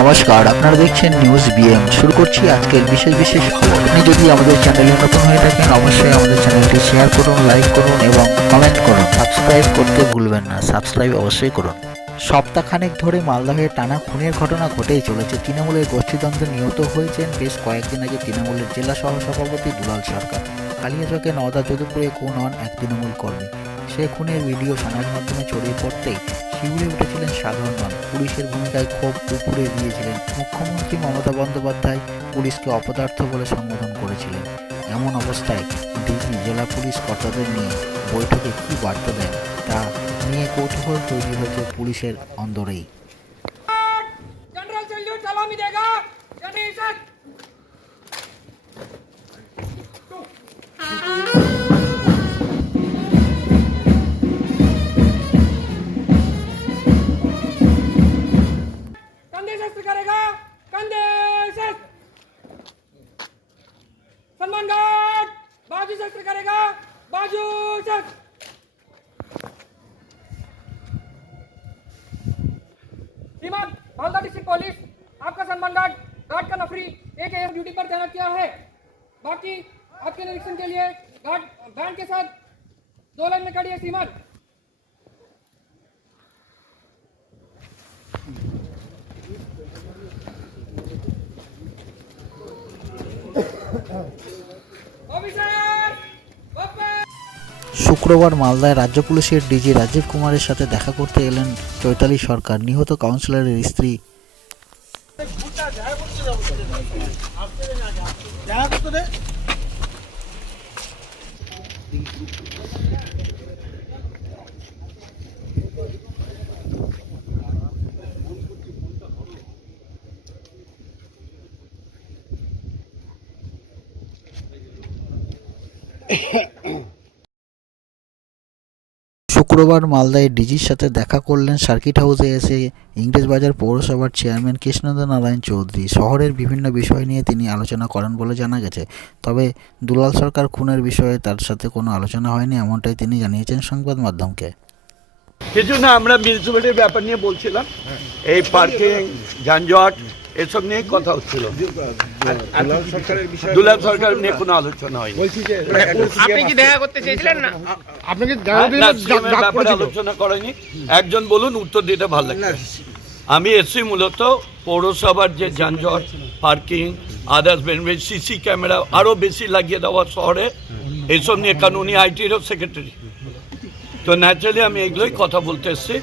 নমস্কার, আপনারা দেখছেন নিউজ বিএম। শুরু করছি আজকের বিশেষ খবর। আপনি যদি আমাদের চ্যানেলে নতুন হয়ে থাকেন, অবশ্যই আমাদের চ্যানেলটি শেয়ার করুন, লাইক করুন এবং কমেন্ট করুন। সাবস্ক্রাইব করতে ভুলবেন না, সাবস্ক্রাইব অবশ্যই করুন। সপ্তাহখানেক ধরে মালদহে টানা খুনের ঘটনা ঘটেই চলেছে। তৃণমূলের গোষ্ঠীদ্বন্দ্বে নিহত হয়েছেন বেশ কয়েকদিন আগে তৃণমূলের জেলা সহসভাপতি দুলাল সরকার। কালিয়াচকে নওদা যদুপুরে খুন হন এক তৃণমূল কর্মী। সে খুনের ভিডিও সমাজ মাধ্যমে ছড়িয়ে পড়তেই শিউরে উঠেছিলেন সাধারণ মানুষ। পুলিশের ভূমিকায় ক্ষোভ উপড়ে দিয়েছিলেন। মুখ্যমন্ত্রী মমতা বন্দ্যোপাধ্যায় পুলিশকে অপদার্থ বলে সম্বোধন করেছিলেন। এমন অবস্থায় ডিজি জেলা পুলিশ কর্তাদের নিয়ে বৈঠকে কী বার্তা দেন তা নিয়ে কৌতূহল তৈরি হয়েছে পুলিশের অন্দরেই। सम्मान गार्ड बाजू शस्त्र करेगा, बाजू शस्त्र। श्रीमान मालदा डिस्ट्रिक्ट पुलिस आपका सम्मान गार्ड का नफरी एक एएम ड्यूटी पर तैनात किया है। बाकी आपके निरीक्षण के लिए गार्ड बैंड के साथ 2 लाइन में खड़ी है। श्रीमान শুক্রবার মালদায় রাজ্য পুলিশের ডিজি রাজীব কুমারের সাথে দেখা করতে এলেন চৈতালি সরকার। নিহত কাউন্সিলরের স্ত্রী শুক্রবার মালদায় ডিজির সাথে দেখা করলেন সার্কিট হাউসে এসে ইংরেজবাজার পৌরসভার চেয়ারম্যান কৃষ্ণেন্দ্র নারায়ণ চৌধুরী। শহরের বিভিন্ন বিষয় নিয়ে তিনি আলোচনা করেন বলে জানা গেছে। তবে দুলাল সরকার খুনের বিষয়ে তার সাথে কোনো আলোচনা হয়নি, এমনটাই তিনি জানিয়েছেন সংবাদ মাধ্যমকে। কিছু না, আমরা মিউনিসিপ্যালিটির ব্যাপার নিয়ে বলছিলাম, এই পার্কিং যানজট এসব নিয়ে কথা হচ্ছিল। দুলাল সরকার নিয়ে কোনো আলোচনা হয়নি। আপনি কি দেখা করতে চেয়েছিলেন? না আপনাকে ব্যাপারে আলোচনা করেনি। একজন বলুন, উত্তর দিতে ভালো লাগে। আমি এসছি মূলত পৌরসভার যে যানজট, parking, others benefit, CC camera আরও বেশি লাগিয়ে দেওয়া শহরে, এইসব নিয়ে, কারণ উনি আইটিরও সেক্রেটারি, তো ন্যাচারালি আমি এগুলোই কথা বলতে এসছি।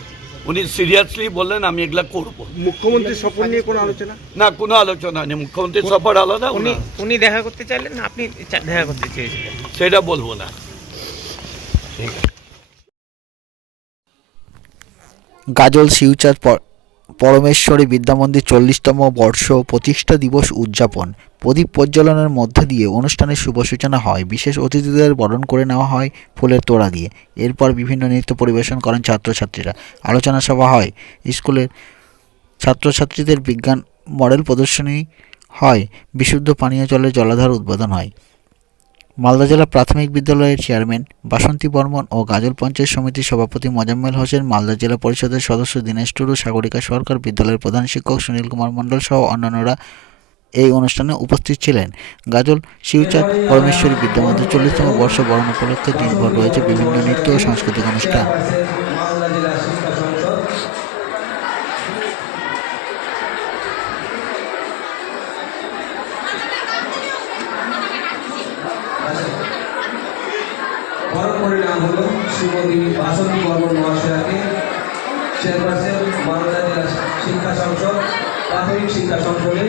উনি সিরিয়াসলি বললেন আমি এগুলা করবো। মুখ্যমন্ত্রী সফর নিয়ে কোনো আলোচনা? না, কোনো আলোচনা নেই। মুখ্যমন্ত্রীর সফর আলাদা। উনি দেখা করতে চাইলেন না আপনি দেখা করতে চেয়েছিলেন? সেটা বলবো না। গাজল শিউচাঁদ পরমেশ্বরী বিদ্যামন্দির 40তম বর্ষ প্রতিষ্ঠা দিবস উদযাপন। প্রদীপ প্রজ্বলনের মধ্য দিয়ে অনুষ্ঠানের শুভ সূচনা হয়। বিশেষ অতিথিদের বরণ করে নেওয়া হয় ফুলের তোড়া দিয়ে। এরপর বিভিন্ন নৃত্য পরিবেশন করেন ছাত্রছাত্রীরা। আলোচনা সভা হয়। স্কুলের ছাত্রছাত্রীদের বিজ্ঞান মডেল প্রদর্শনী হয়। বিশুদ্ধ পানীয় জলের জলাধার উদ্বোধন হয়। মালদা জেলা প্রাথমিক বিদ্যালয়ের চেয়ারম্যান বাসন্তী বর্মন ও গাজল পঞ্চায়েত সমিতির সভাপতি মোজাম্মেল হোসেন, মালদা জেলা পরিষদের সদস্য দীনেশ টুডু, সাগরিকা সরকার, বিদ্যালয়ের প্রধান শিক্ষক সুনীল কুমার মণ্ডল সহ অন্যান্যরা এই অনুষ্ঠানে উপস্থিত ছিলেন। গাজল শিউচাঁদ পরমেশ্বরী বিদ্যামন্দির 40তম বর্ষ বরণ উপলক্ষে দিনভর রয়েছে বিভিন্ন নৃত্য ও সাংস্কৃতিক অনুষ্ঠান। পরিণাম হল শ্রীমতী বাসন্তী বর্মন মহাশয়াকে চেয়ারপারসন মালদা জেলা শিক্ষা সংসদ প্রাথমিক শিক্ষা সংসদে,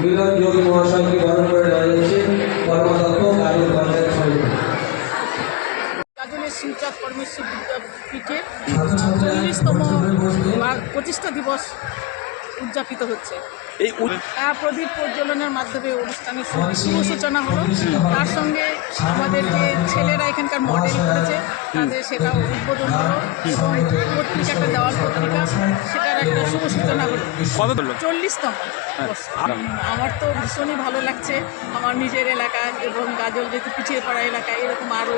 মিলন যোগী মহাশয়কে বরণ করে দেওয়া যাচ্ছে কর্মাধ্যক্ষ গাজল পঞ্চায়েত সমিতি। গাজলের শিউচাঁদ পরমেশ্বর বিদ্যাপীঠের 40তম প্রতিষ্ঠা দিবস উদযাপিত হচ্ছে। এই প্রদীপ প্রজ্বলনের মাধ্যমে অনুষ্ঠানের শুভ সূচনা হলো। তার সঙ্গে আমাদের যে ছেলেরা এখানকার মডেল করেছে তাদের সেটাও উদ্বোধন হলো এবং পত্রিকাটা দেওয়ার পত্রিকা সেটার একটা শুভ সূচনা হলো। 40তম। আমার তো ভীষণই ভালো লাগছে। আমার নিজের এলাকায় এবং গাজল যেহেতু পিছিয়ে পড়া এলাকায় এরকম আরও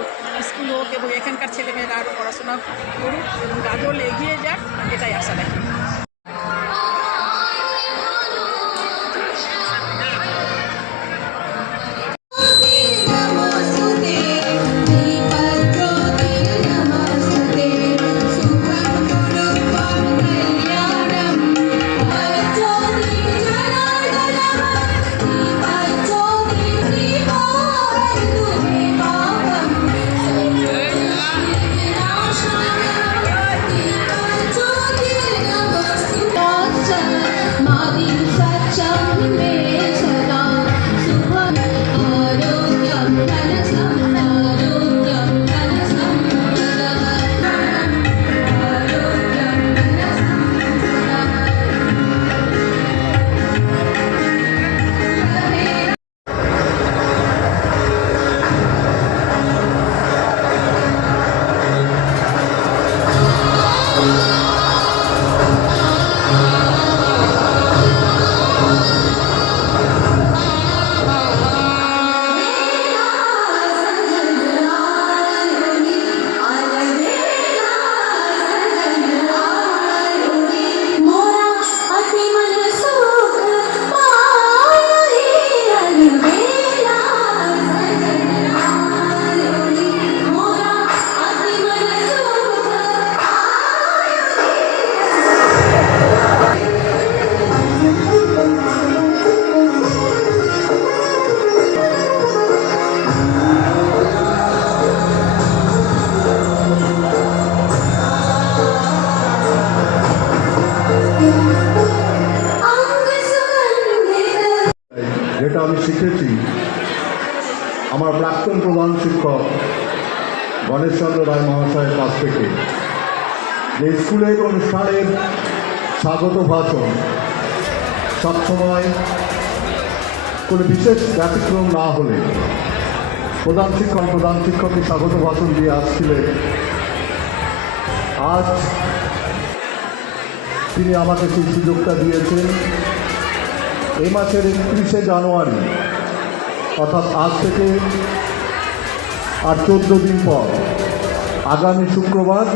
স্কুল হোক এবং এখানকার ছেলেমেয়েরা আরও পড়াশোনা করুক এবং গাজল এগিয়ে যাক এটাই আশা রাখি। যেটা আমি শিখেছি আমার প্রাক্তন প্রধান শিক্ষক গণেশচন্দ্র রায় মহাশয়ের কাছ থেকে, যে স্কুলের অনুষ্ঠানের স্বাগত ভাষণ সবসময় কোনো বিশেষ ব্যতিক্রম না হলে প্রধান শিক্ষককে স্বাগত ভাষণ দিয়ে আসছিলেন। আজ তিনি আমাকে সেই সুযোগটা দিয়েছেন। এই মাসের 31শে জানুয়ারি অর্থাৎ আজ থেকে আর 14 দিন পর আগামী শুক্রবার,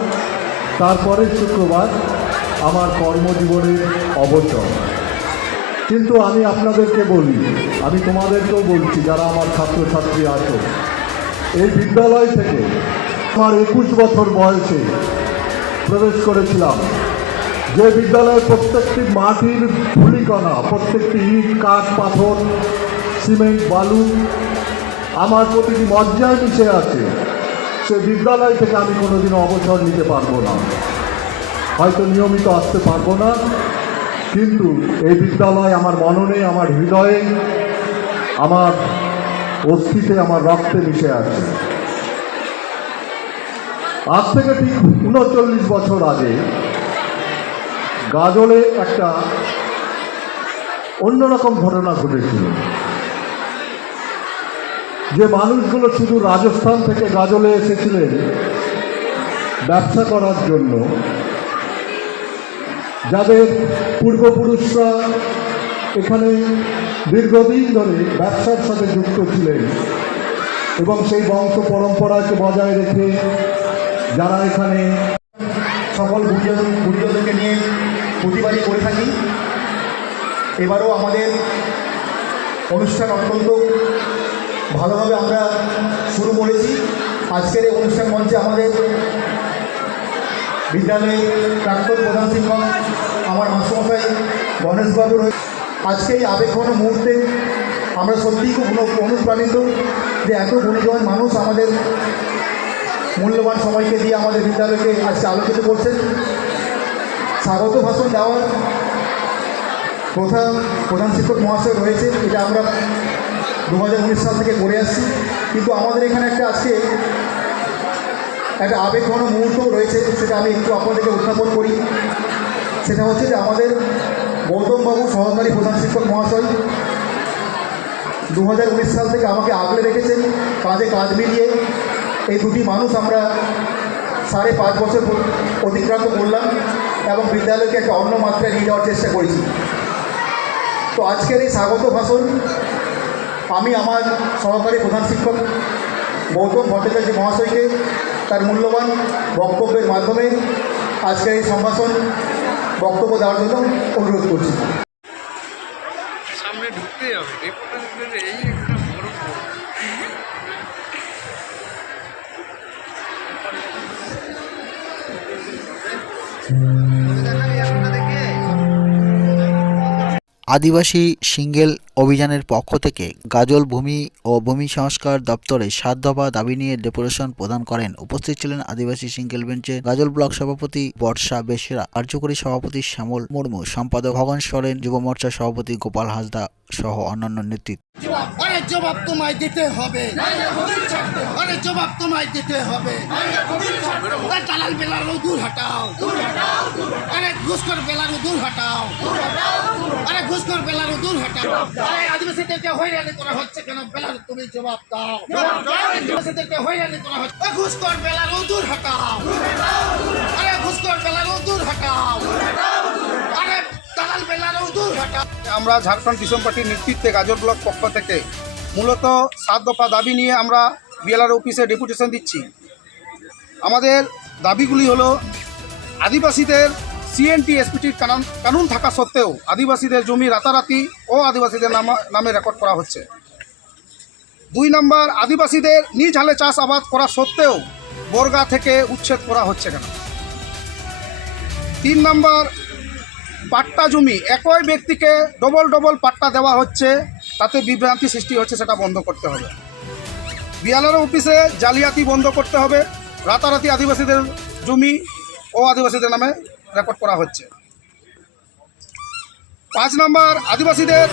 তারপরের শুক্রবার আমার কর্মজীবনের অবসর। কিন্তু আমি আপনাদেরকে বলি, আমি তোমাদেরকেও বলছি যারা আমার ছাত্রছাত্রী আছো, এই বিদ্যালয় থেকে আমার 21 বছর বয়সে প্রবেশ করেছিলাম। যে বিদ্যালয়ের প্রত্যেকটি মাটির ধুলিকণা, প্রত্যেকটি ইট, কাঠ, পাথর, সিমেন্ট, বালু আমার প্রতিটি মজ্জায় মিশে আছে, সে বিদ্যালয় থেকে আমি কোনোদিনও অবসর নিতে পারবো না। হয়তো নিয়মিত আসতে পারবো না, কিন্তু এই বিদ্যালয় আমার মননে, আমার হৃদয়ে, আমার অস্থিতে, আমার রক্তে মিশে আছে। আজ থেকে ঠিক 39 বছর আগে গাজলে একটা অন্যরকম ঘটনা ঘটেছিল। যে মানুষগুলো শুধু রাজস্থান থেকে গাজলে এসেছিলেন ব্যবসা করার জন্য, যাদের পূর্বপুরুষরা এখানে দীর্ঘদিন ধরে ব্যবসার সাথে যুক্ত ছিলেন এবং সেই বংশ পরম্পরাকে বজায় রেখে যারা এখানে সকল গুরুজনদেরকে নিয়ে প্রতিবাদই করে থাকি। এবারও আমাদের অনুষ্ঠান অত্যন্ত ভালোভাবে আমরা শুরু করেছি। আজকের এই অনুষ্ঠান মঞ্চে আমাদের বিদ্যালয়ের প্রাক্তন প্রধান শিক্ষক আমার মাস্টারমশাই গণেশবাবু রয়েছে। আজকে এই আবেগঘন মুহূর্তে আমরা সত্যিই খুব অনুপ্রাণিত যে এত গুণীজন মানুষ আমাদের মূল্যবান সময়কে দিয়ে আমাদের বিদ্যালয়কে আজকে আলোচিত করছেন। স্বাগত ভাষণ দেওয়ার প্রধান শিক্ষক মহাশয় রয়েছে, এটা আমরা 2019 সাল থেকে করে আসছি। কিন্তু আমাদের এখানে আজকে একটা আবেগঘন মুহূর্তও রয়েছে, সেটা আমি একটু আপনাদেরকে উত্থাপন করি। সেটা হচ্ছে যে আমাদের গৌতমবাবু সহকারী প্রধান শিক্ষক মহাশয় 2019 সাল থেকে আমাকে আগলে রেখেছেন, কাঁধে কাঁধ মিলিয়ে এই দুটি মানুষ আমরা 5.5 বছর অতিক্রান্ত করলাম এবং বিদ্যালয়কে একটা অন্য মাত্রায় নিয়ে যাওয়ার চেষ্টা করেছি। তো আজকের এই স্বাগত ভাষণ আমি আমার সহকারী প্রধান শিক্ষক গৌতম ভট্টাচার্য মহাশয়কে তার মূল্যবান বক্তব্যের মাধ্যমে আজকের এই সম্ভাষণ বক্তব্য দেওয়ার জন্য অনুরোধ করছি। সামনে ঢুকতেই হবে রিপোর্টারদের এই একটা বড় আদিবাসী সিঙ্গেল অভিযানের পক্ষ থেকে গাজল ভূমি ও ভূমি সংস্কার দপ্তরে 7 দফা দাবি নিয়ে ডেপুটেশন প্রদান করেন। উপস্থিত ছিলেন আদিবাসী সিঙ্গেল বেঞ্চের গাজল ব্লক সভাপতি বর্ষা বেসরা, কার্যকরী সভাপতি শ্যামল মুর্মু, সম্পাদক ভগন সরেন, যুব মোর্চা সভাপতি গোপাল হাসদা সহ অন্যান্য নেতৃত্ব। আরে জবাব তোমায় দিতে হবে, আরে জবাব তোমায় দিতে হবে। দালাল বেলারও দূর হটাও, আরে ঘুষখোর বেলারও দূর হটাও, আরে ঘুষখোর বেলারও দূর হটাও। আরে আদিবাসীদেরকে হয়রানি করা হচ্ছে কেন? বেলার তুমি জবাব দাও। আদিবাসীদেরকে হয়রানি করা হচ্ছে, ঘুষখোর বেলারও দূর হটাও, আরে ঘুষখোর বেলারও দূর হটাও, আরে দালাল বেলারও দূর হটাও। আমরা ঝাড়খণ্ড দিশম পার্টির নেতৃত্বে গাজল ব্লক পক্ষ থেকে মূলত 7 দফা দাবি নিয়ে আমরা বিএলআর অফিসে ডেপুটেশন দিচ্ছি। আমাদের দাবিগুলি হলো আদিবাসীদের সিএনটি এসপিটির কানুন থাকা সত্ত্বেও আদিবাসীদের জমি রাতারাতি ও আদিবাসীদের নামে রেকর্ড করা হচ্ছে। 2 নম্বর, আদিবাসীদের নিজ হালে চাষাবাদ করা সত্ত্বেও বর্গা থেকে উচ্ছেদ করা হচ্ছে কেন? 3 নম্বর, পাট্টা জমি একই ব্যক্তিকে ডবল পাট্টা দেওয়া হচ্ছে, তাতে বিভ্রান্তি সৃষ্টি হচ্ছে, সেটা বন্ধ করতে হবে। বিএলআর অফিসে জালিয়াতি বন্ধ করতে হবে। রাতারাতি আদিবাসীদের জমি ও আদিবাসীদের নামে রেকর্ড করা হচ্ছে। 5 নম্বর, আদিবাসীদের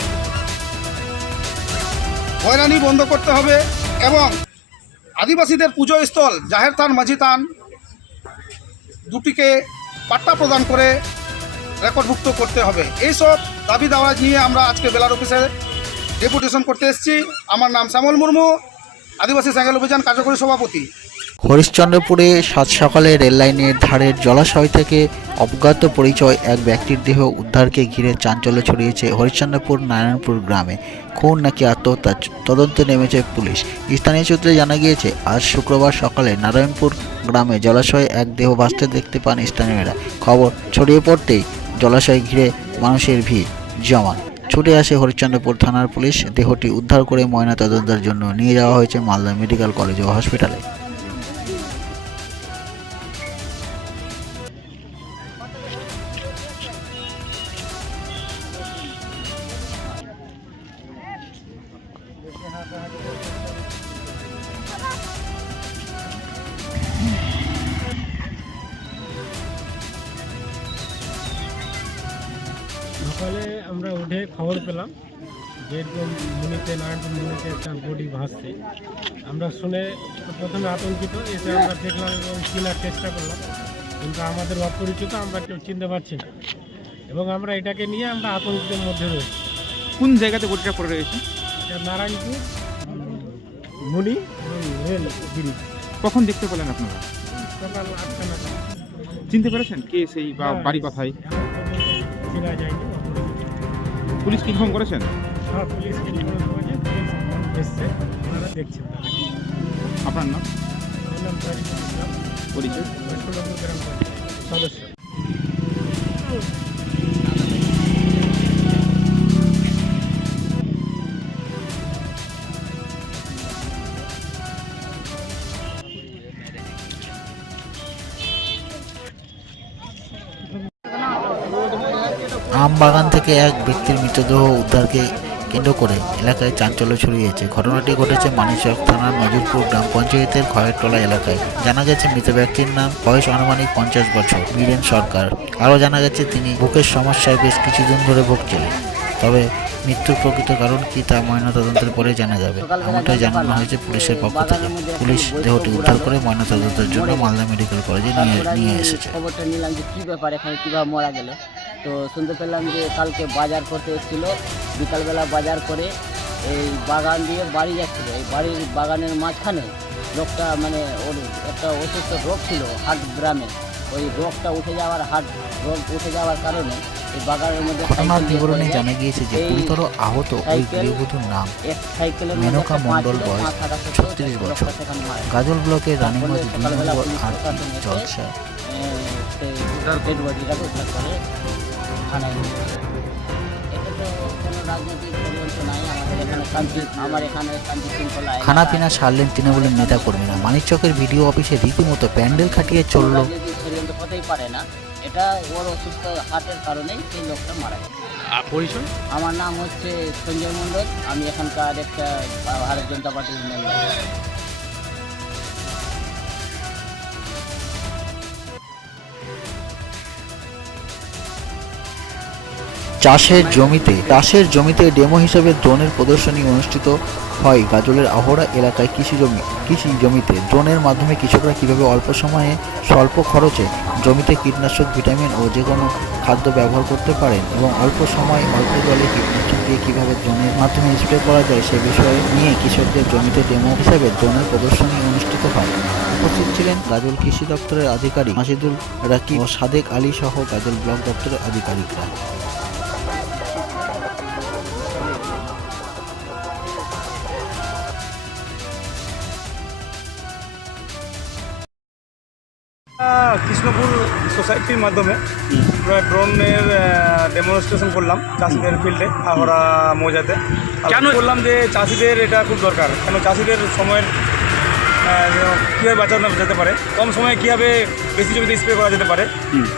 হয়রানি বন্ধ করতে হবে এবং আদিবাসীদের পুজো স্থল জাহের থান, মাঝি থান দুটিকে পাট্টা প্রদান করে রেকর্ডভুক্ত করতে হবে। এইসব দাবি দাওয়া নিয়ে আমরা আজকে বেলার অফিসে ডেপুটেশন করতে এসেছি। আমার নাম শ্যামল মুর্মু, আদিবাসী সিঙ্গেল অভিযান কার্যকরী সভাপতি। হরিশ্চন্দ্রপুরে সাত সকালে রেললাইনের ধারের জলাশয় থেকে অজ্ঞাত পরিচয় এক ব্যক্তির দেহ উদ্ধারকে ঘিরে চাঞ্চল্য ছড়িয়েছে হরিশ্চন্দ্রপুর নারায়ণপুর গ্রামে। খুন নাকি আত্মহত্যা, তদন্তে নেমেছে পুলিশ। স্থানীয় সূত্রে জানা গিয়েছে, আজ শুক্রবার সকালে নারায়ণপুর গ্রামে জলাশয়ে এক দেহ ভাসতে দেখতে পান স্থানীয়রা। খবর ছড়িয়ে পড়তেই জলাশয় ঘিরে মানুষের ভিড় জমান। ছুটে আসে হরিশ্চন্দ্রপুর থানার পুলিশ। দেহটি উদ্ধার করে ময়নাতদন্তের জন্য নিয়ে যাওয়া হয়েছে মালদা মেডিকেল কলেজ ও হসপিটালে। সকালে আমরা উঠে খবর পেলাম যে এরকম নারায়ণপুর মুনিতে একটা বডি ভাসছে। আমরা শুনে প্রথমে আতঙ্কিত, এসে আমরা দেখলাম এবং চেনার চেষ্টা করলাম, কিন্তু আমাদের অপরিচিত, আমরা কেউ চিনতে পারছি না এবং আমরা এটাকে নিয়ে আমরা আতঙ্কের মধ্যে রয়েছি। কোন জায়গাতে বডিটা পড়ে রয়েছে? এটা নারায়ণপুর মুনি এবং রেল ব্রিজ। কখন দেখতে পেলেন আপনারা? সকাল 8টা নাগাদ। চিনতে পেরেছেন কে সেই বা বাড়ি কোথায়? এখন পর্যন্ত চেনা যায়নি। পুলিশ কি ইনফর্ম করেছেন? হ্যাঁ, পুলিশকে ইনফর্ম করেছে, পুলিশ এসছে, ওনারা দেখছেন। আপনার নাম? আমার নাম তারিকুল ইসলাম, পরিচয়? হরিশ্চন্দ্রপুর গ্রাম পঞ্চায়েত সদস্য। আম বাগান থেকে এক ব্যক্তির মৃতদেহ উদ্ধারকে কেন্দ্র করে এলাকায় চাঞ্চল্য ছড়িয়েছে। ঘটনাটি ঘটেছে মানিকচক থানার নজরপুর গ্রাম পঞ্চায়েতের খয়েরতলা এলাকায়। জানা গেছে মৃত ব্যক্তির নাম, বয়স আনুমানিক 50 বছর, বীরেন সরকার। আরও জানা গেছে তিনি বুকের সমস্যায় বেশ কিছুদিন ধরে ভুগছিলেন। তবে মৃত্যুর প্রকৃত কারণ কি তা ময়নাতদন্তের পরে জানা যাবে, এমনটাই জানানো হয়েছে পুলিশের পক্ষ থেকে। পুলিশ দেহটি উদ্ধার করে ময়নাতদন্তের জন্য মালদা মেডিকেল কলেজে নিয়ে এসেছে। খবরটা নিলাম যে কী ব্যাপার, এখানে কীভাবে মারা গেল। তো শুনতে পেলাম যে কালকে বাজার করতে এসেছিল, বিকালবেলা বাজার করে এই বাগান দিয়ে বাড়ি যাচ্ছিলো। এই বাড়ির বাগানের মাঝখানে লোকটা মানে ওর একটা অসুস্থ রোগ ছিল হার্ট গ্রামে। ওই রোগটা উঠে যাওয়ার কারণে এই বাগানের মধ্যে ঘটনার বিবরণে জানা গিয়েছে যে গুরুতর আহত ওই গৃহবধূর নাম মেনকা মণ্ডল, বয়স 36 বছর। গাজল ব্লকের রানীগঞ্জ 2 নম্বর আর জলসা সেই ডেড বডিটাকে উদ্ধার করে থানায় নিয়ে যায়। এটা তো কোনো রাজনৈতিক ষড়যন্ত্র নাই, আমার এখানে শান্তি শৃঙ্খলা। খানাপিনা সারলেন তৃণমূলের নেতাকর্মীরা। মানিকচকের ভিডিও অফিসে রীতিমতো প্যান্ডেল খাটিয়ে চলল। রাজনৈতিক ষড়যন্ত্র হতেই পারে না, এটা ওর অসুস্থ হার্টের কারণেই সেই লোকটা মারা গেছে। পরিচয়? আমার নাম হচ্ছে সঞ্জয় মণ্ডল, আমি এখানকার একটা ভারতীয় জনতা পার্টির মেম্বার। চাষের জমিতে ডেমো হিসেবে ড্রোনের প্রদর্শনী অনুষ্ঠিত হয় গাজলের আহরা এলাকায় কৃষি জমিতে। ড্রোনের মাধ্যমে কৃষকরা কিভাবে অল্প সময়ে স্বল্প খরচে জমিতে কীটনাশক, ভিটামিন ও যে কোনো খাদ্য ব্যবহার করতে পারেন এবং অল্প সময় অল্প জলে কীটনাশক দিয়ে কীভাবে ড্রোনের মাধ্যমে স্প্রে করা যায় সে বিষয়ে নিয়ে কৃষকদের জমিতে ডেমো হিসেবে ড্রোনের প্রদর্শনী অনুষ্ঠিত হয়। উপস্থিত ছিলেন গাজল কৃষি দপ্তরের আধিকারিক মাসিদুল রাকিব ও সাদেক আলী সহ গাজল ব্লক দপ্তরের আধিকারিকরা। কৃষ্ণপুর সোসাইটির মাধ্যমে আমরা ড্রোনের ডেমনস্ট্রেশন করলাম চাষিদের ফিল্ডে আহরা মৌজাতে। কেন বললাম যে চাষিদের এটা খুব দরকার, কেন চাষিদের সময়ের কীভাবে বাঁচানো যেতে পারে, কম সময়ে কীভাবে বেশি জমিতে স্প্রে করা যেতে পারে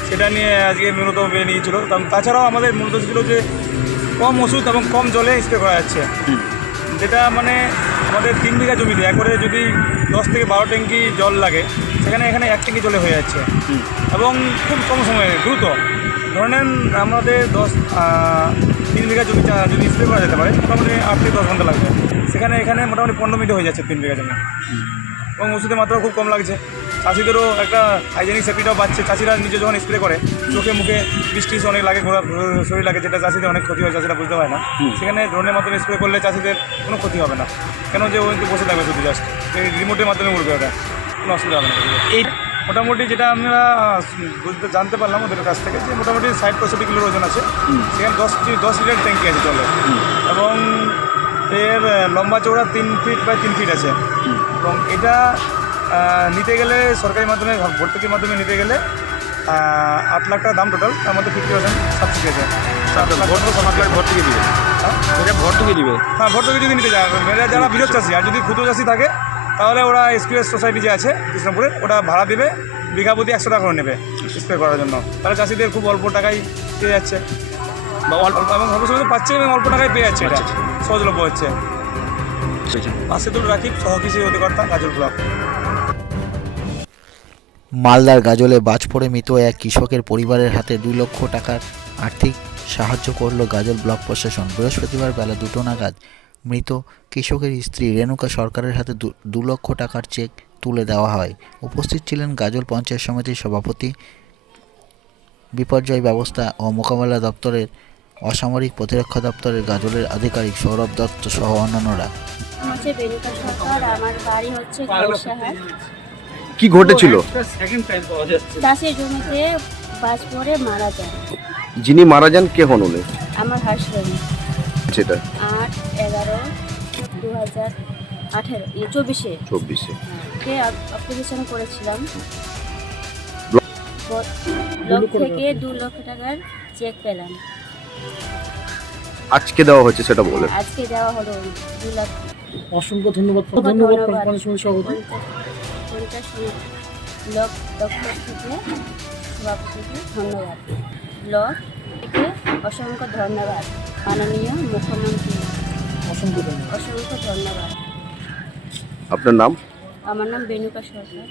সেটা নিয়ে আজকে মূলত নিয়েছিল। তাছাড়াও আমাদের মূলত ছিল যে কম ওষুধ এবং কম জলে স্প্রে করা যাচ্ছে, যেটা মানে আমাদের 3 বিঘা জমিতে একবারে যদি 10 থেকে 12 ট্যাঙ্কি জল লাগে সেখানে এখানে 1 ট্যাঙ্কি জলে হয়ে যাচ্ছে এবং খুব কম সময়ে দ্রুত। ধরে নেন আমাদের 3 বিঘা জমি যদি স্প্রে করা যেতে পারে মোটামুটি 8 থেকে 10 ঘন্টা লাগবে, সেখানে এখানে মোটামুটি 15 মিনিটে হয়ে যাচ্ছে 3 বিঘা জমি এবং ওষুধের মাত্রাও খুব কম লাগছে। চাষিদেরও একটা হাইজেনিক সেফটিটাও পাচ্ছে। চাষিরা নিজে যখন স্প্রে করে চোখে মুখে বৃষ্টি অনেক লাগে, ঘোরা শরীর লাগে, যেটা চাষিদের অনেক ক্ষতি হয়, চাষিরা বুঝতে পারে না। সেখানে ড্রোনের মাধ্যমে স্প্রে করলে চাষিদের কোনো ক্ষতি হবে না, কেন যে ওই বসে থাকবে শুধু জাস্ট রিমোটের মাধ্যমে উঠবে, ওটা কোনো অসুবিধা হবে না। এই মোটামুটি যেটা আমরা জানতে পারলাম ওদের কাছ থেকে যে মোটামুটি 60-65 কিলোর ওজন আছে, সেখানে 10 লিটার ট্যাঙ্কি আছে জলে এবং এর লম্বা চওড়া 3 ফিট বাই 3 ফিট আছে এবং এটা নিতে গেলে সরকারি মাধ্যমে ভর্তুকির মাধ্যমে নিতে গেলে 8 লাখ টাকা দাম টোটাল, তার মধ্যে 50% সাবসিডি আছে। ভর্তুকি দিবে? ভর্তুকি দিবে, হ্যাঁ ভর্তুকি যদি নিতে যায় যারা বৃহৎ চাষি, আর যদি ক্ষুদ্র চাষি থাকে তাহলে ওরা SQS সোসাইটি যে আছে কৃষ্ণপুরে ওটা ভাড়া দেবে, বিঘা প্রতি 100 টাকা করে নেবে স্প্রে করার জন্য। তাহলে চাষিদের খুব অল্প টাকায় পেয়ে যাচ্ছে বা অল্প এবং ভবিষ্যতে পাচ্ছে এবং অল্প টাকায় পেয়ে যাচ্ছে, এটা সহজলভ্য হচ্ছে। মাসিদুল রাকিব, সহকৃষি অধিকর্তা, গাজল ব্লক। মালদার গাজলে বাজ পড়ে মৃত এক কৃষকের পরিবারের হাতে 2 লক্ষ টাকার আর্থিক সাহায্য করল গাজল ব্লক প্রশাসন। বৃহস্পতিবার বেলা 2টো নাগাদ মৃত কৃষকের স্ত্রী রেণুকা সরকারের হাতে 2 লক্ষ টাকার চেক তুলে দেওয়া হয়। উপস্থিত ছিলেন গাজল পঞ্চায়েত সমিতির সভাপতি, বিপর্যয় ব্যবস্থা ও মোকাবিলা দপ্তরের, অসামরিক প্রতিরক্ষা দপ্তরের গাজলের আধিকারিক সৌরভ দত্ত সহ অন্যান্যরা। হচ্ছে রেণুকা সরকার, আমার বাড়ি হচ্ছে গৌরসাহার। কি ঘটেছিল? চাষের জমিতে বাজ পড়ে মারা যায়। যিনি মারা যান কে হন উনি? আমার হাসবেন্ড। সেটা 8/11/2024 কে অ্যাপ্লিকেশন করেছিলাম, ব্লক থেকে 2 লক্ষ টাকার চেক পেলাম। আজকে দেওয়া হচ্ছে সেটা বলে? আজকে দেওয়া হলো 2 লাখ। অসংখ্য ধন্যবাদ। পঞ্চায়েত ব্লক দপ্তর থেকে সভাপতিকে ধন্যবাদ, ব্লক থেকে অসংখ্য ধন্যবাদ, মাননীয় মুখ্যমন্ত্রী অসংখ্য ধন্যবাদ। আপনার নাম? আমার নাম রেণুকা সরকার।